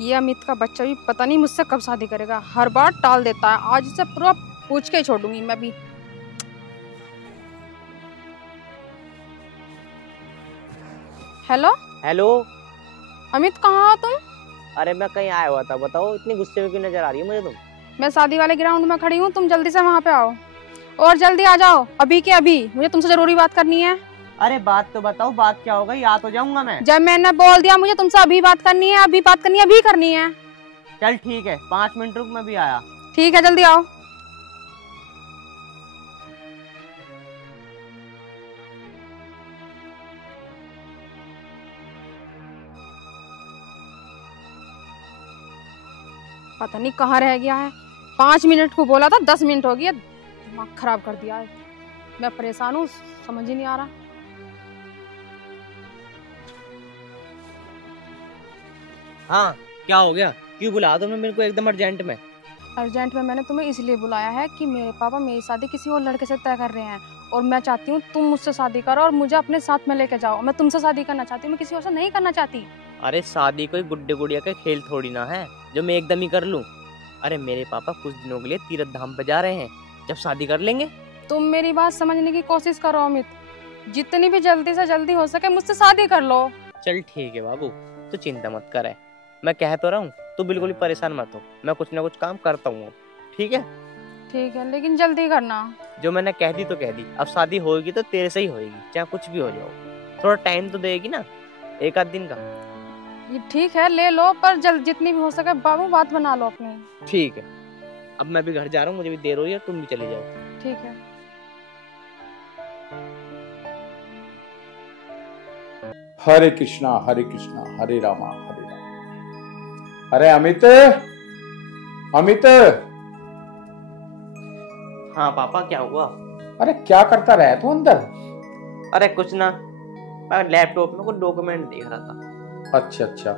ये अमित का बच्चा भी पता नहीं मुझसे कब शादी करेगा, हर बार टाल देता है। आज से पूरा पूछ के ही छोड़ूंगी मैं भी। Hello hello. अमित, कहाँ हो तुम? अरे मैं कहीं आया हुआ था, बताओ इतनी गुस्से में क्यों नजर आ रही है मुझे तुम? मैं शादी वाले ग्राउंड में खड़ी हूँ, तुम जल्दी से वहाँ पे आओ और जल्दी आ जाओ, अभी के अभी। मुझे तुमसे जरूरी बात करनी है। अरे बात तो बताओ, बात क्या होगा? आ तो जाऊंगा मैं। जब मैंने बोल दिया मुझे तुमसे अभी बात करनी है, अभी बात करनी है, अभी करनी है। चल ठीक है, 5 मिनट रुक, मैं भी आया। ठीक है, जल्दी आओ। पता नहीं कहाँ रह गया है। 5 मिनट को बोला था, 10 मिनट हो गया। दिमाग खराब कर दिया है। मैं परेशान हूँ, समझ ही नहीं आ रहा। हाँ, क्या हो गया? क्यों बुलाया तुमने मेरे को एकदम अर्जेंट में? अर्जेंट में मैंने तुम्हें इसलिए बुलाया है कि मेरे पापा मेरी शादी किसी और लड़के से तय कर रहे हैं और मैं चाहती हूँ तुम मुझसे शादी करो और मुझे अपने साथ में लेके जाओ। मैं तुमसे शादी करना चाहती हूँ, मैं किसी और से नहीं करना चाहती। अरे शादी कोई गुड्डे गुड़िया का खेल थोड़ी ना है जो मैं एकदम ही कर लूं। अरे मेरे पापा कुछ दिनों के लिए तीर्थ धाम पे जा रहे हैं, जब शादी कर लेंगे। तुम मेरी बात समझने की कोशिश करो अमित, जितनी भी जल्दी से जल्दी हो सके मुझसे शादी कर लो। चल ठीक है बाबू, तू चिंता मत कर। मैं कह तो रहा हूँ, तू बिल्कुल ही परेशान मत हो, मैं कुछ ना कुछ काम करता हूँ। ठीक है? ठीक है, लेकिन जल्दी करना। जो मैंने कह दी तो कह दी, अब शादी होगी तो तेरे से ही होगी, चाहे कुछ भी हो जाओ। थोड़ा टाइम तो देगी ना, 1 आध दिन का। ये ठीक है, ले लो, पर जल्द जितनी भी हो सके बाबू बात बना लो अपनी। ठीक है, अब मैं भी घर जा रहा हूँ, मुझे भी देर हो रही है, तुम भी चले जाओ। ठीक है। हरे कृष्णा हरे रामा हरे रामा। अरे अमित, अमित। हाँ पापा, क्या हुआ? अरे क्या करता रहा तू अंदर? अरे कुछ ना, मैं लैपटॉप में कुछ डॉक्यूमेंट देख रहा था। अच्छा अच्छा।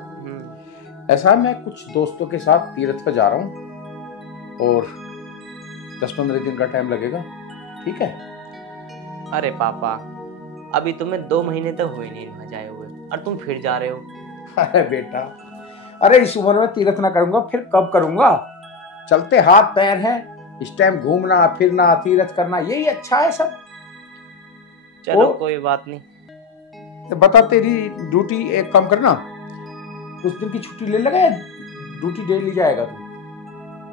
ऐसा है, मैं कुछ दोस्तों के साथ तीर्थ पर जा रहा हूँ और 10-15 दिन का टाइम लगेगा। ठीक है? अरे पापा, अभी तुम्हें 2 महीने तो हुए नहीं वहां जाए हुए और तुम फिर जा रहे हो। अरे बेटा, अरे इस उम्र में तीर्थ ना करूंगा फिर कब करूंगा? चलते हाथ पैर हैं, इस टाइम घूमना फिरना तीर्थ करना यही अच्छा है सब। चलो कोई बात नहीं। तो बता, तेरी ड्यूटी एक काम करना, कुछ दिन की छुट्टी ले लगा, ड्यूटी डेली जाएगा तू?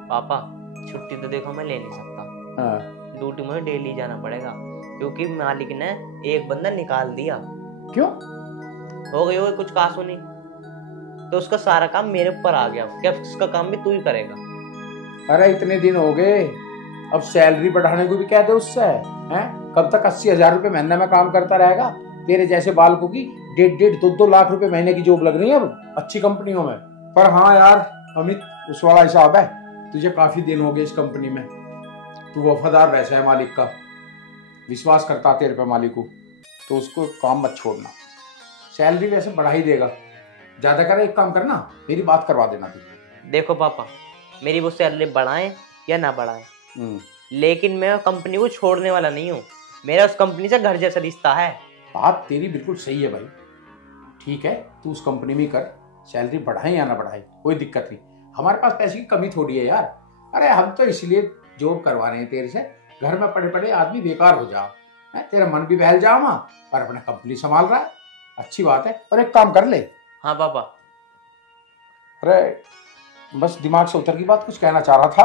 पापा छुट्टी तो देखो मैं ले नहीं सकता। हाँ। ड्यूटी मुझे डेली जाना पड़ेगा क्योंकि मालिक ने एक बंदा निकाल दिया। क्यों? हो गई होगी कुछ कासूनी, तो उसका सारा काम मेरे ऊपर आ गया। क्या उसका काम भी तू ही करेगा? अरे इतने दिन हो गए, अब सैलरी बढ़ाने को भी कह दे उससे। हैं? कब तक 80,000 रुपए महीने में काम करता रहेगा? तेरे जैसे बालकों की 1.5-2 लाख रुपए महीने की जॉब लग रही है अब अच्छी कंपनियों में। पर हाँ यार अमित, उस वाला हिसाब है, तुझे काफी दिन हो गए इस कंपनी में, तू वफादार वैसा है मालिक का, विश्वास करता तेरे पे मालिक को, तो उसको काम मत छोड़ना। सैलरी वैसे बढ़ा ही देगा, ज्यादा कर एक काम करना, मेरी बात करवा देना तू। देखो पापा, मेरी वो सैलरी बढ़ाएं या ना बढ़ाएं, लेकिन मैं कंपनी को छोड़ने वाला नहीं हूँ। मेरा उस कंपनी से घर जैसा रिश्ता है। बात तेरी बिल्कुल सही है भाई। ठीक है, तू उस कंपनी में कर, सैलरी बढ़ाए या ना बढ़ाए कोई दिक्कत नहीं, हमारे पास पैसे की कमी थोड़ी है यार। अरे हम तो इसलिए जॉब करवा रहे हैं तेरे से, घर में पड़े पड़े आदमी बेकार हो जाओ, तेरा मन भी बहल जाओ वहां, पर अपना कंपनी संभाल रहा है, अच्छी बात है। और एक काम कर ले। हाँ पापा। अरे बस दिमाग से उतर की बात कुछ कहना चाह रहा था।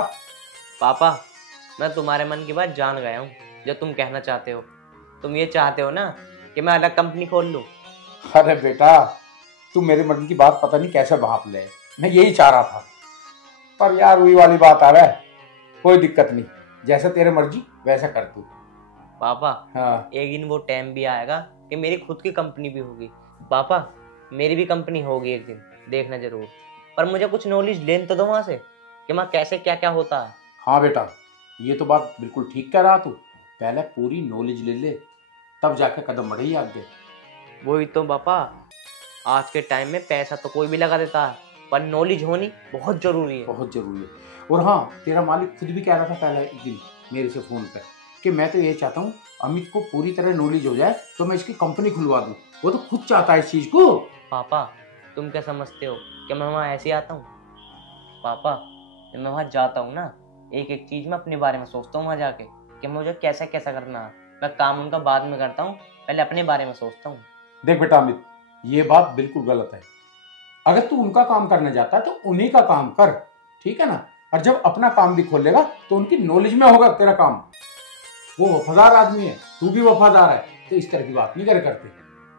पापा मैं तुम्हारे मन की बात जान गया हूँ, जो तुम कहना चाहते हो। तुम ये चाहते हो ना कि मैं अलग कंपनी खोल लूँ? अरे बेटा, तू मेरे मन की बात पता नहीं कैसे भाप ले, मैं यही चाह रहा था, पर यार वही वाली बात आ रहा है। कोई दिक्कत नहीं, जैसा तेरे मर्जी वैसा कर तू। पापा हाँ, एक दिन वो टाइम भी आएगा कि मेरी खुद की कंपनी भी होगी। पापा मेरी भी कंपनी होगी एक दिन, देखना जरूर। पर मुझे कुछ नॉलेज लेने तो दो वहां से कि मैं कैसे क्या क्या होता है। हाँ बेटा, ये तो बात बिल्कुल ठीक कह रहा तू, पहले पूरी नॉलेज ले ले, तब जाके कदम बढ़े आगे। वही तो पापा, आज के टाइम में पैसा तो कोई भी लगा देता है, पर नॉलेज होनी बहुत जरूरी है। बहुत जरूरी है। और हाँ, तेरा मालिक खुद भी कह रहा था पहले एक दिन मेरे से फोन पे कि मैं तो ये चाहता हूँ अमित को पूरी तरह नॉलेज हो जाए तो मैं इसकी कंपनी खुलवा दूँ। वो तो खुद चाहता है इस चीज को। पापा तुम क्या समझते हो, क्या मैं वहाँ ऐसे आता हूँ? पापा, जब मैं वहाँ जाता हूँ ना, एक एक चीज मैं अपने बारे में सोचता हूँ वहाँ जाके कि मुझे कैसा कैसा करना है। मैं काम उनका बाद में करता हूँ, पहले अपने बारे में सोचता हूँ। देख बेटा अमित, ये बात बिल्कुल गलत है। अगर तू उनका काम करने जाता है तो उन्हीं का काम कर, ठीक है ना। और जब अपना काम भी खोलेगा तो उनकी नॉलेज में होगा तेरा काम। वो वफादार आदमी है, तू भी वफादार है, तो इस तरह की बात नहीं करे करते,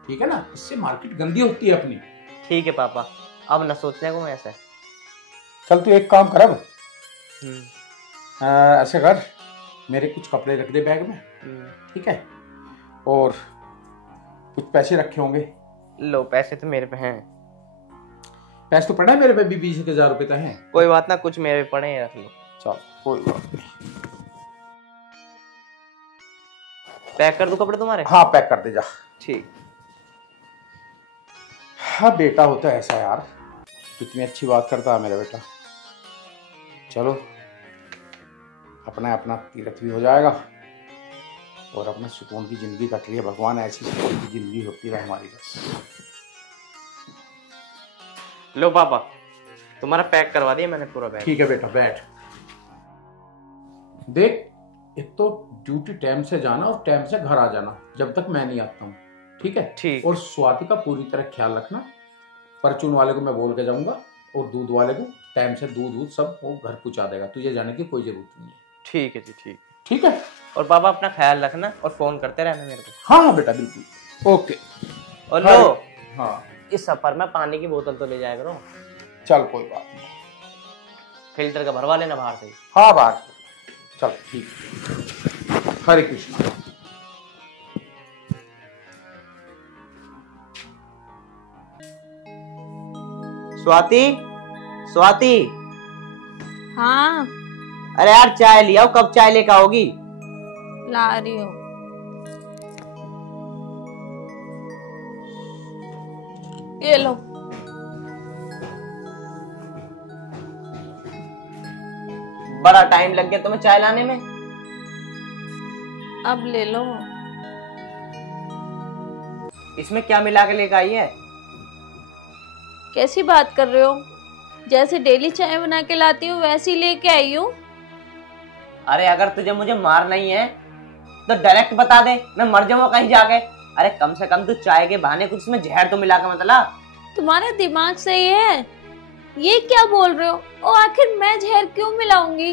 ठीक है ना। इससे मार्केट गंदी होती है अपनी। ठीक है पापा, अब न सोचने को ऐसा। चल तू एक काम कर, अब ऐसे कर, मेरे कुछ कपड़े रख दे बैग में, ठीक है, और कुछ पैसे रखे होंगे। लो, पैसे तो मेरे पे हैं। पैसे तो पड़े हैं मेरे पे भी, 20,000 रुपए तो हैं। कोई बात ना, कुछ मेरे पड़े हैं, रख लो। चल कोई बात नहीं। पैक कर दूं कपड़े तुम्हारे? हाँ पैक कर दे जा। ठीक। हाँ बेटा होता है ऐसा यार, कितनी अच्छी बात करता है मेरा बेटा। चलो अपना अपना तीर्थ भी हो जाएगा और अपना सुकून की जिंदगी कट रही है। भगवान ऐसी सुकून की जिंदगी होती है हमारी बस। लो पापा, तुम्हारा पैक करवा दिया मैंने पूरा बैग। ठीक है बेटा बैठ। देख, एक तो ड्यूटी टाइम से जाना और टाइम से घर आ जाना जब तक मैं नहीं आता हूँ, ठीक है। ठीक। और स्वाति का पूरी तरह ख्याल रखना। परचून वाले को मैं बोल के जाऊंगा और दूध वाले को टाइम से दूध सब वो घर पहुंचा देगा, तुझे जाने की कोई जरूरत नहीं है। ठीक है जी, ठीक। ठीक है। और पापा अपना ख्याल रखना और फोन करते रहना मेरे को। हाँ हाँ बेटा बिल्कुल, ओके। और लो, हाँ इस सफर में पानी की बोतल तो ले जाया करो। चल कोई बात नहीं, फिल्टर का भरवा लेना बाहर से। हाँ बाहर। चल ठीक। हरे कृष्णा। स्वाति, स्वाति। हाँ अरे यार चाय लिया, कब चाय लेकर आओगी? ला रही हूँ। ये लो। बड़ा टाइम लग गया तुम्हें चाय लाने में। अब ले लो। इसमें क्या मिला के लेकर आई है? कैसी बात कर रहे हो? जैसे डेली चाय बना के लाती हूँ वैसी लेके आई हूँ। अरे अगर तुझे मुझे मारना ही है तो डायरेक्ट बता दे, मैं मर जाऊंगा कहीं जाके। अरे कम से कम तू चाय के बहाने कुछ इसमें जहर तो मिला के मतलब। तुम्हारे दिमाग सही है? ये क्या बोल रहे हो? और आखिर मैं जहर क्यों मिलाऊंगी?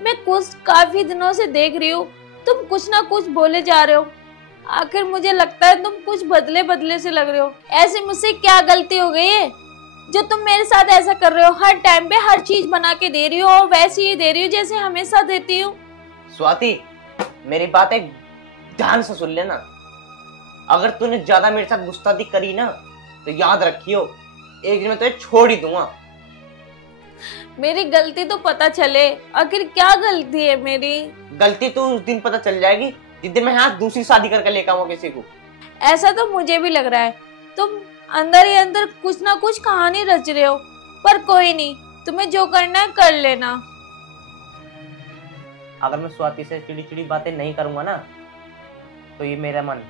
मैं कुछ काफी दिनों से देख रही हूँ, तुम कुछ ना कुछ बोले जा रहे हो। आखिर मुझे लगता है तुम कुछ बदले बदले से लग रहे हो। ऐसे मुझसे क्या गलती हो गई है जो तुम मेरे साथ ऐसा कर रहे हो? हर टाइम पे हर चीज बना के दे रही हो और वैसे ही दे रही हो जैसे हमेशा देती हूँ। स्वाति, मेरी बात एक ध्यान से सुन लेना। अगर तूने ज्यादा मेरे साथ गुस्ताखी करी ना तो याद रखियो, एक दिन मैं तुझे छोड़ ही दूंगा। मेरी गलती तो पता चले, आखिर क्या गलती है मेरी? गलती तो उस दिन पता चल जाएगी जिस दिन मैं यहाँ दूसरी शादी करके लेकर आऊंगा किसी को। ऐसा तो मुझे भी लग रहा है, तुम अंदर ही अंदर कुछ ना कुछ कहानी रच रहे हो। पर कोई नहीं, तुम्हें जो करना है कर लेना। अगर मैं स्वाति से चिड़ी चिड़ी बातें नहीं करूंगा ना तो ये मेरा मन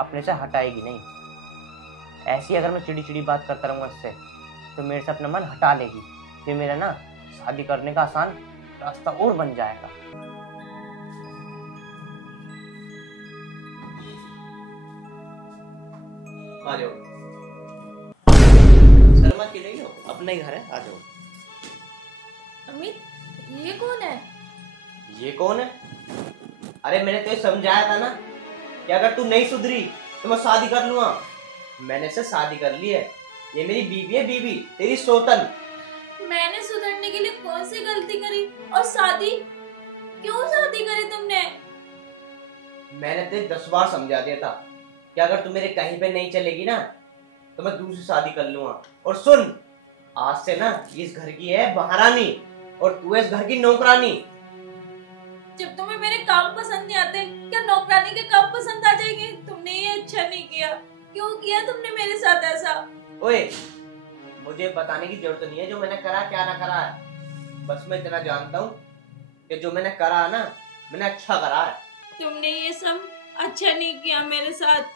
अपने से हटाएगी नहीं। ऐसी अगर मैं चिड़ी चिड़ी बात करता रहूंगा इससे तो मेरे से अपना मन हटा लेगी, फिर मेरा ना शादी करने का आसान रास्ता और बन जाएगा। आ जाओ, शर्मा क्यों नहीं हो? अपना ही घर है, आ जाओ। अमित, ये कौन है? ये कौन है? अरे मैंने तुझे समझाया था ना कि अगर तू नहीं सुधरी तो मैं शादी कर लूंगा। मैंने से शादी कर ली है, ये मेरी बीवी है, बीवी तेरी सोतन। मैंने सुधरने के लिए कौन सी गलती करी? और शादी क्यों शादी करी तुमने? मैंने तुझे 10 बार समझा दिया था कि अगर तू मेरे कहीं पे नहीं चलेगी ना तो मैं दूसरी शादी कर लूंगा। और सुन, आज से ना इस घर की है महारानी और तू है इस घर की नौकरानी। जब तुम्हें मेरे काम पसंद नहीं आते, क्या नौकरानी के काम पसंद आ जाएंगे? तुमने ये अच्छा नहीं किया। क्यों किया तुमने मेरे साथ ऐसा? ओए, मुझे बताने की जरूरत नहीं है जो मैंने करा क्या ना करा है। बस मैं इतना जानता हूँ कि जो मैंने करा है ना, मैंने अच्छा करा है। तुमने ये सब अच्छा नहीं किया मेरे साथ।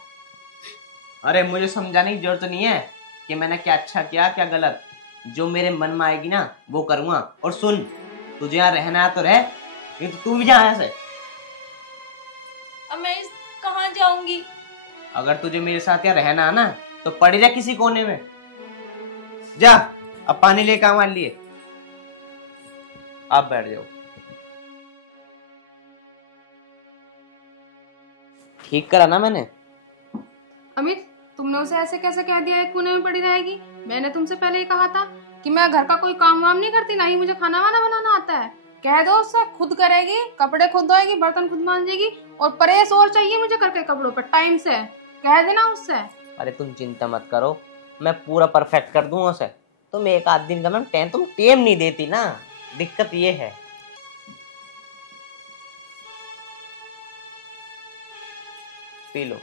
अरे मुझे समझाने की जरूरत नहीं है कि मैंने क्या अच्छा किया क्या गलत। जो मेरे मन में आएगी ना वो करूंगा। और सुन, तुझे यहाँ रहना है तो रह, नहीं तो तू भी जा यहाँ से। अब मैं कहाँ जाऊंगी? अगर तुझे मेरे साथ यहाँ रहना है ना तो पड़ी रह किसी कोने में। जा, अब पानी लेकर आ मान लिए। आप बैठ जाओ। ठीक करा ना मैंने? अमित, तुमने उसे ऐसे कैसे कह दिया एक कोने में पड़ी रहेगी? मैंने तुमसे पहले ही कहा था कि मैं घर का कोई काम वाम नहीं करती, ना ही मुझे खाना वाना बनाना आता है। कह दो उससे, खुद करेगी, कपड़े खुद धोएगी, बर्तन खुद मांजेगी, और प्रेस और चाहिए मुझे करके कपड़ों पर टाइम से। कह देना उससे। अरे तुम चिंता मत करो, मैं पूरा परफेक्ट कर दूंगा उसे। तुम एक आध दिन का मैम तुम टेम नहीं देती ना, दिक्कत ये है। P low.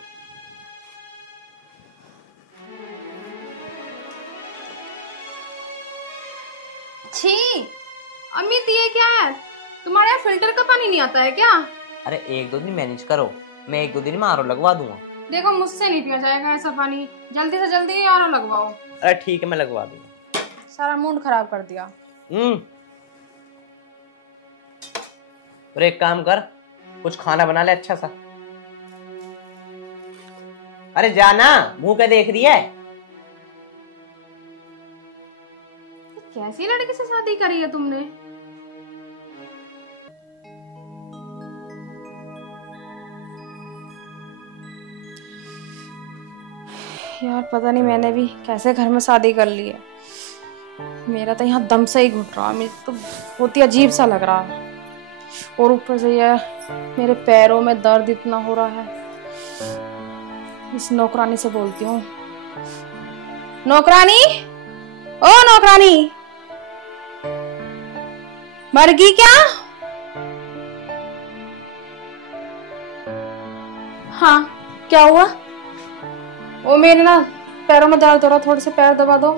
छी अमित, ये क्या है? तुम्हारे यहाँ फिल्टर का पानी नहीं आता है क्या? अरे एक दो दिन मैनेज करो, मैं एक दो दिन में आरओ लगवा दूंगा। देखो मुझसे नहीं पिया जाएगा ऐसा पानी, जल्दी से जल्दी आरओ लगवाओ। अरे ठीक है, मैं लगवा दूंगा। सारा मूड खराब कर दिया। और एक काम कर, कुछ खाना बना ले अच्छा सा। अरे जाना, मुंह पे देख रही है। कैसी लड़की से शादी करी है तुमने? यार पता नहीं मैंने भी कैसे घर में शादी कर ली है। मेरा तो यहाँ दम से ही घुट रहा है, मुझे तो बहुत ही अजीब सा लग रहा है। और ऊपर से यह मेरे पैरों में दर्द इतना हो रहा है। इस नौकरानी से बोलती हूँ। नौकरानी, ओ नौकरानी, मर गई क्या? हाँ, क्या हुआ? ओ मेरे ना पैरों में दर्द हो रहा, थोड़े से पैर दबा दो।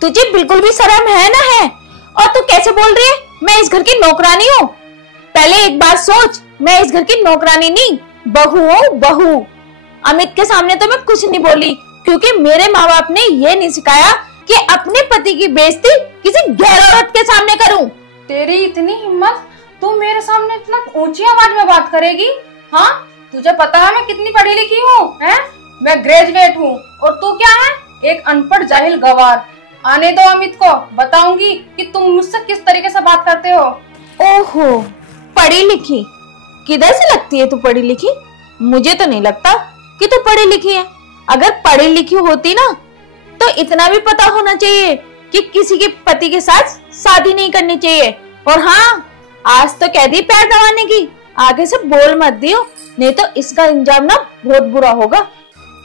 तुझे बिल्कुल भी शर्म है ना है? और तू कैसे बोल रही है मैं इस घर की नौकरानी हूँ? पहले एक बात सोच, मैं इस घर की नौकरानी नहीं, बहू हूँ, बहू। अमित के सामने तो मैं कुछ नहीं बोली, क्योंकि मेरे माँ बाप ने ये नहीं सिखाया कि अपने पति की बेइज्जती किसी गैर औरत के सामने करूं। तेरी इतनी हिम्मत, तू मेरे सामने इतना ऊंची आवाज में बात करेगी? हाँ, तुझे पता है मैं कितनी पढ़ी लिखी हूँ? हैं? मैं ग्रेजुएट हूँ, और तू क्या है? एक अनपढ़ जाहिल गवार। आने दो अमित को, बताऊंगी कि तुम मुझसे किस तरीके से बात करते हो। ओहो, पढ़ी लिखी? किधर से लगती है तू पढ़ी लिखी? मुझे तो नहीं लगता कि तू पढ़ी लिखी है। अगर पढ़ी लिखी होती ना तो इतना भी पता होना चाहिए कि किसी के पति के साथ शादी नहीं करनी चाहिए। और हाँ, आज तो कह दी पैर दबाने की, आगे से बोल मत दियो, नहीं तो इसका अंजाम ना बहुत बुरा होगा।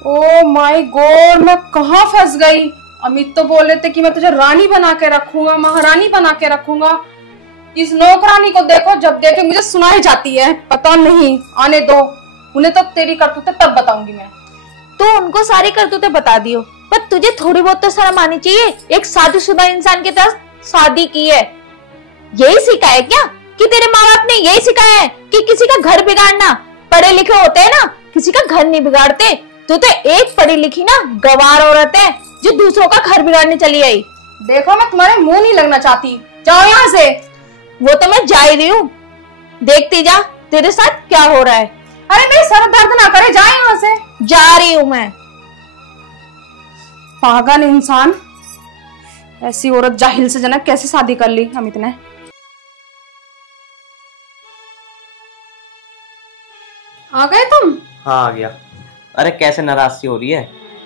ओ माय गॉड, मैं कहाँ फंस गई? अमित तो बोल रहे थे कि मैं तुझे रानी बना के रखूंगा, महारानी बना के रखूंगा। इस नौकरानी को देखो, जब देखे मुझे सुनाई जाती है। पता नहीं, आने दो, उन्हें तो तेरी करतूतें तब बताऊंगी मैं। तो उनको सारी करतूतें बता दियो, पर तुझे थोड़ी बहुत तो शर्म आनी चाहिए। एक शादीशुदा इंसान के साथ शादी की है, यही सिखाया है क्या? कि तेरे माँ बाप ने यही सिखाया है कि किसी का घर बिगाड़ना? पढ़े लिखे होते हैं ना, किसी का घर नहीं बिगाड़ते। तू तो एक पढ़ी लिखी ना गवार औरत है जो दूसरों का घर बिगाड़ने चली आई। देखो, मैं तुम्हारे मुंह नहीं लगना चाहती, जाओ यहाँ से। वो तो मैं जा ही रही हूँ, देखती जा तेरे साथ क्या हो रहा है। अरे मेरे सर दर्द ना करे, जा यहाँ से। जा रही हूँ मैं। पागल इंसान, ऐसी औरत जाहिल से जनक कैसे शादी कर ली अमित ने? आ गए तुम? हाँ आ गया। अरे कैसे नाराज सी हो रही है,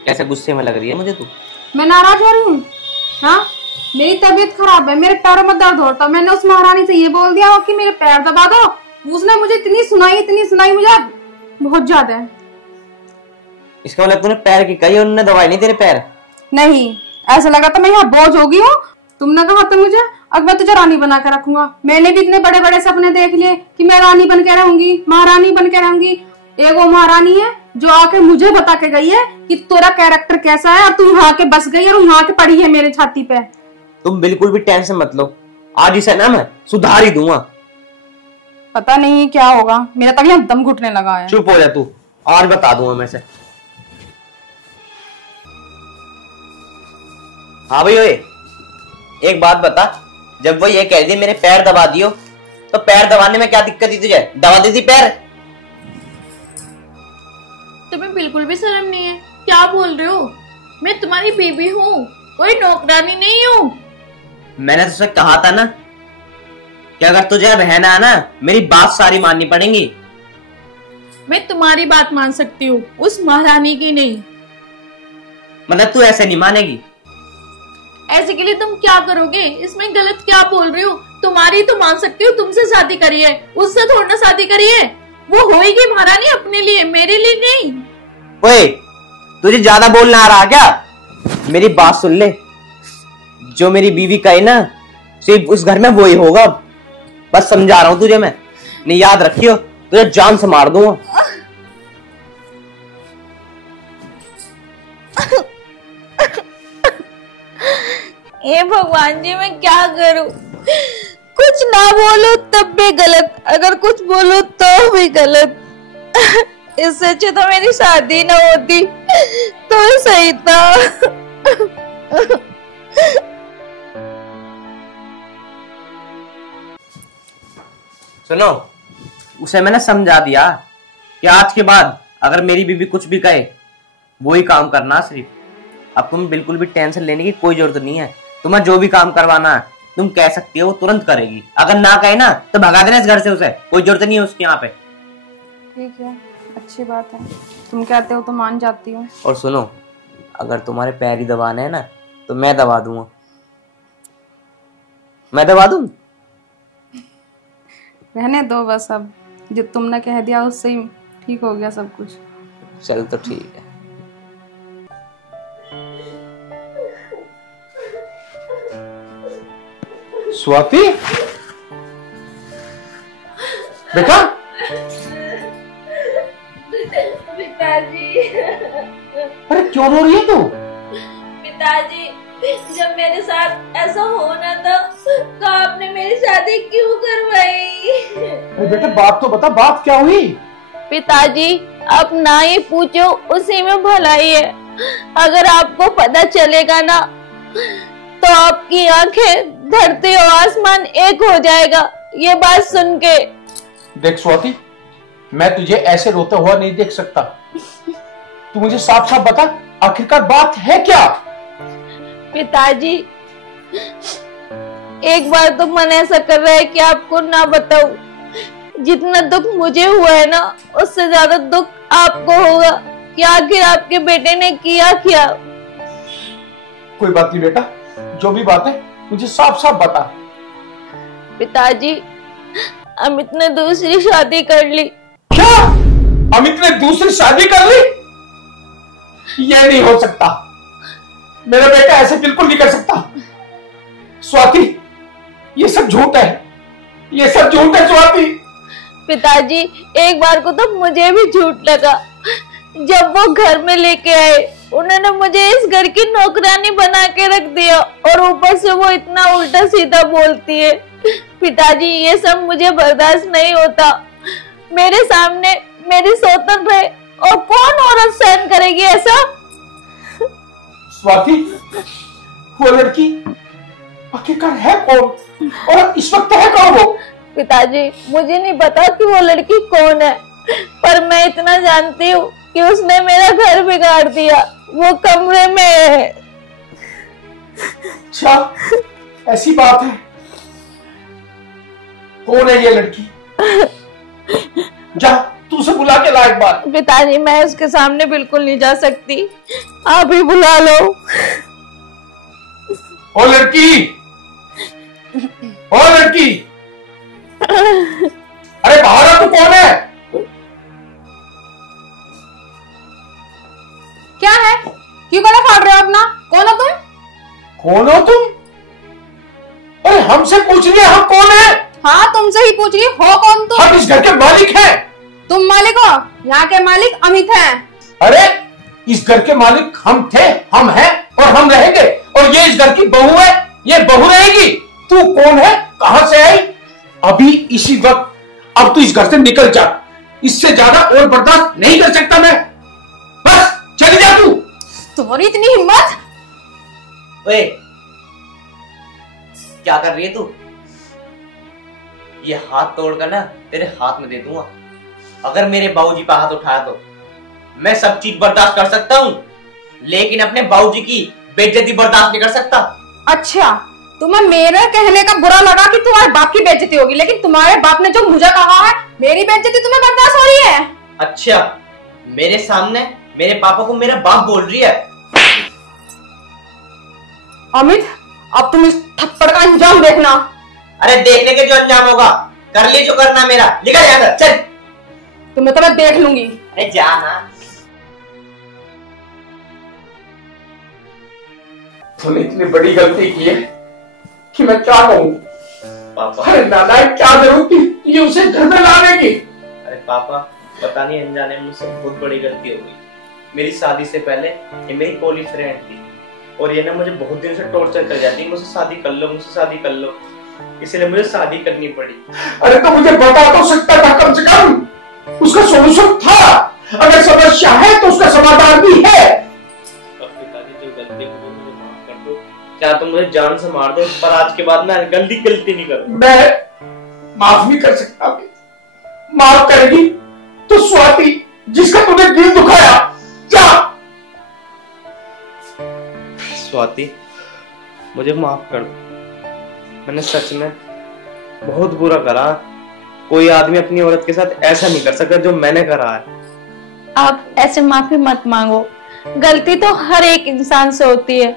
कैसे गुस्से में लग रही है मुझे तू? मैं नाराज हो रही हूँ? हाँ, मेरी तबीयत खराब है, मेरे पैरों में दर्द होता है। मैंने उस महारानी से ये बोल दिया कि मेरे पैर दबा दो, उसने मुझे इतनी सुनाई मुझे बहुत ज्यादा। इसका मतलब तूने पैर की कही, उन्होंने दवाई नहीं तेरे पैर? नहीं, ऐसा लगा था मैं यहाँ बोझ हो गई हूँ। तुमने कहा था मुझे अब मैं तुझे रानी बना के रखूंगा। मैंने भी इतने बड़े बड़े सपने देख लिए कि मैं रानी बन के रहूंगी, महारानी बन के रहूंगी। एक वो महारानी है जो आके मुझे बता के गई है कि तेरा कैरेक्टर कैसा है, और तू यहाँ के बस गई और यहाँ के पड़ी है मेरे छाती पे। तुम बिल्कुल भी टेंशन मत लो, आज इसे ना मैं सुधार ही दूंगा। पता नहीं क्या होगा, मेरा तब यहाँ दम घुटने लगा है। चुप हो जा तू, आज बता दूंगा मैं से। हाँ भाई, ओए एक बात बता, जब वो ये कह रही थी मेरे पैर दबा दियो, तो पैर दबाने में क्या दिक्कत थी तुझे? दबा देती पैर। तुम्हें बिल्कुल भी शर्म नहीं है? क्या बोल रहे हो? मैं तुम्हारी बीबी हूँ, कोई नौकरानी नहीं हूँ। मैंने तुझसे कहा था ना कि अगर तुझे रहना है ना, मेरी बात सारी माननी पड़ेगी। मैं तुम्हारी बात मान सकती हूँ, उस महारानी की नहीं। मतलब तू ऐसे नहीं मानेगी? ऐसे के लिए तुम क्या करोगे? इसमें गलत क्या बोल रहे हो? तुम्हारी तो मान सकती हो, तुमसे शादी करी है, उससे थोड़ा ना शादी करी है। वो होएगी महारानी अपने लिए, मेरे लिए नहीं। ओए, तुझे ज्यादा बोलना आ रहा क्या? मेरी बात सुन ले, जो मेरी बीवी कहे ना सिर्फ उस घर में वो ही होगा। बस समझा रहा हूं तुझे मैं, नहीं याद रखियो, तुझे जान से मार दूंगा। हे भगवान जी, मैं क्या करूं? कुछ ना बोलो तब भी गलत, अगर कुछ बोलो तो भी गलत। इससे अच्छे तो मेरी शादी ना होती तो सही था। सुनो, उसे मैंने समझा दिया कि आज के बाद अगर मेरी बीवी कुछ भी कहे वो ही काम करना सिर्फ। अब तुम बिल्कुल भी टेंशन लेने की कोई जरूरत नहीं है। तुम्हें जो भी काम करवाना है तुम कह सकती हो, वो तुरंत करेगी। अगर ना कहे ना तो भगा देना इस घर से, उसे कोई जरूरत नहीं है उसके यहाँ पे। ठीक है, अच्छी बात है, तुम कहते हो तो मान जाती हूँ। और सुनो, अगर तुम्हारे पैर ही दबाने हैं ना तो मैं दबा दूंगा। मैं दबा दूं? रहने दो बस, अब जो तुमने कह दिया उससे ही ठीक हो गया सब कुछ। चल तो ठीक है। स्वाति बेटा, पिताजी, अरे क्यों रो रही है तू? पिताजी, जब मेरे साथ ऐसा होना था तो आपने मेरी शादी क्यों करवाई? अरे बेटा बात तो बता, बात क्या हुई? पिताजी, आप ना ही पूछो, उसी में भलाई है। अगर आपको पता चलेगा ना तो आपकी आंखें, धरती और आसमान एक हो जाएगा ये बात सुन के। देख स्वाति, मैं तुझे ऐसे रोता हुआ नहीं देख सकता। तू मुझे साफ साफ बता, आखिरकार बात है क्या? पिताजी, एक बार तो मन ऐसा कर रहा है कि आपको ना बताऊं। जितना दुख मुझे हुआ है ना, उससे ज्यादा दुख आपको होगा कि आखिर आपके बेटे ने किया क्या। कोई बात नहीं बेटा, जो भी बात है मुझे साफ साफ बता। पिताजी, अमित ने दूसरी शादी कर ली। क्या? अमित ने दूसरी शादी कर ली? यह नहीं हो सकता, मेरा बेटा ऐसे बिल्कुल नहीं कर सकता। स्वाति, ये सब झूठ है, ये सब झूठ है स्वाति। पिताजी, एक बार को तो मुझे भी झूठ लगा। जब वो घर में लेके आए, उन्होंने मुझे इस घर की नौकरानी बना के रख दिया और ऊपर से वो इतना उल्टा सीधा बोलती है। पिताजी, ये सब मुझे बर्दाश्त नहीं होता। मेरे सामने मेरी सौतन रहे और कौन औरत सहन करेगी ऐसा? स्वाति, वो लड़की आखिरकार है कौन और इस वक्त है कौन वो? पिताजी, मुझे नहीं पता कि वो लड़की कौन है, पर मैं इतना जानती हूँ कि उसने मेरा घर बिगाड़ दिया। वो कमरे में है। अच्छा, ऐसी बात है। कौन है ये लड़की? जा, तू उसे बुला के ला एक बार। पिताजी, मैं उसके सामने बिल्कुल नहीं जा सकती, आप ही बुला लो। ओ लड़की, ओ लड़की, अरे बाहर आ, तू कौन है? क्या है? क्यों गला फाड़ रहे हो अपना? कौन हो तुम? कौन हो तुम? अरे हमसे पूछ लिया हम कौन है? हाँ, तुमसे ही पूछ रही हो कौन तुम? हम इस घर के मालिक हैं। तुम मालिक हो? यहाँ के मालिक अमित हैं। अरे इस घर के मालिक हम थे, हम हैं और हम रहेंगे। और ये इस घर की बहू है, ये बहू रहेगी। तू कौन है, कहां से आई? अभी इसी वक्त, अब तू इस घर से निकल जा। इससे ज्यादा और बर्दाश्त नहीं कर सकता मैं। बस चली जा तू। तुम्हारी इतनी हिम्मत? ओए, क्या कर रही है तू? ये हाथ तोड़कर ना तेरे हाथ में दे दूंगा। अगर मेरे बाबूजी पे हाथ उठाया तो मैं सब चीज बर्दाश्त कर सकता हूँ, लेकिन अपने बाबूजी की बेइज्जती बर्दाश्त नहीं कर सकता। अच्छा, तुम्हें मेरे कहने का बुरा लगा कि तुम्हारे बाप की बेइज्जती होगी, लेकिन तुम्हारे बाप ने जो मुझे कहा है, मेरी बेइज्जती तुम्हें बर्दाश्त हो रही है? अच्छा, मेरे सामने मेरे पापा को मेरा बाप बोल रही है? अमित, अब तुम इस थप्पड़ का अंजाम देखना। अरे देखने के जो अंजाम होगा, कर ले जो करना मेरा। निकल यहाँ से, चल। तुम्हें तो मैं देख लूंगी। अरे जा ना। तूने इतनी बड़ी गलती की है कि मैं क्या कहूँ पापा। अरे दादा, क्या जरूरत थी ये उसे घर में लाने की? अरे पापा, पता नहीं अनजाने में मुझसे बहुत बड़ी गलती हो गई। मेरी शादी से पहले ये मेरी कॉलेज फ्रेंड थी और ये ना मुझे बहुत दिन से टॉर्चर कर जाती, मुझसे शादी कर लो, मुझसे शादी कर लो, इसलिए मुझे शादी करनी पड़ी। अरे तो मुझे बता तो सकता था कम से कम, उसका सोल्यूशन था। अगर समस्या है तो उसका समाधान भी है। पिताजी, जो गलती हुई मुझे माफ कर दो। क्या तुम मुझे जान से मार दो, पर आज के बाद मैं गलती नहीं करूँ। मैं माफ नहीं कर सकता। माफ करेगी तो स्वाति, जिसका तूने दिल दुखाया, जा। स्वाति, मुझे माफ कर दो। मैंने सच में बहुत बुरा करा। कोई आदमी अपनी औरत के साथ ऐसा नहीं कर सकता जो मैंने करा है। आप ऐसे माफी मत मांगो। गलती तो हर एक इंसान से होती है,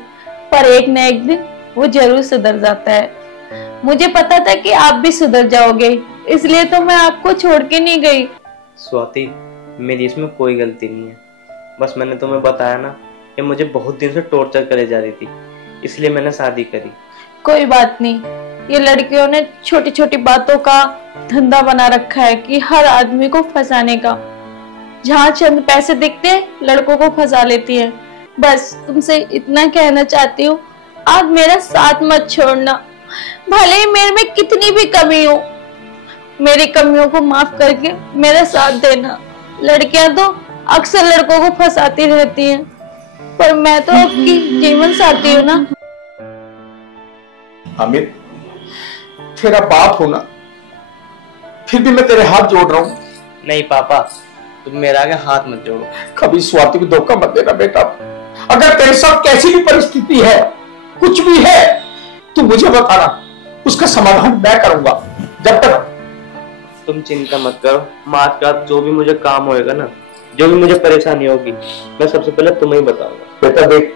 पर एक न एक दिन वो जरूर सुधर जाता है। मुझे पता था कि आप भी सुधर जाओगे, इसलिए तो मैं आपको छोड़ के नहीं गई। स्वाति, मेरी इसमें कोई गलती नहीं है। बस मैंने तुम्हें बताया ना कि मुझे बहुत दिन से टॉर्चर करे जा रही थी, इसलिए मैंने शादी करी। कोई बात नहीं, ये लड़कियों ने छोटी छोटी बातों का धंधा बना रखा है कि हर आदमी को फंसाने का। जहाँ चंद पैसे दिखते हैं, लड़कों को फंसा लेती है। बस तुमसे इतना कहना चाहती हूँ, आप मेरा साथ मत छोड़ना। भले ही मेरे में कितनी भी कमी हो, मेरी कमियों को माफ करके मेरा साथ देना। लड़कियां तो अक्सर लड़कों को फंसाती रहती हैं, पर मैं तो आपकी जीवन साथी हूँ ना। अमित, तेरा बाप हो ना, फिर भी मैं तेरे हाथ जोड़ रहा हूँ। नहीं पापा, तुम मेरा आगे हाथ मत जोड़ो। कभी स्वाति को धोखा मत देना बेटा। अगर तेरे साथ कैसी भी परिस्थिति है, कुछ भी है, तो मुझे बताना, उसका समाधान मैं करूंगा। जब तक तुम चिंता मत करो, माँ का जो भी मुझे काम होएगा ना, जो भी मुझे परेशानी होगी, मैं सबसे पहले तुम्हें ही बताऊंगा। बेटा देख,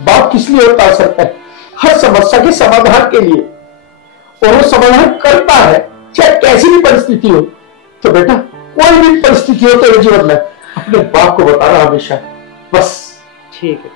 बाप किस लिए होता है सकता है? हर समस्या के समाधान के लिए, और वो समाधान करता है चाहे कैसी भी परिस्थिति हो। तो बेटा, कोई भी परिस्थिति हो तेरे जीवन में, अपने बाप को बताना हमेशा। बस ठीक है।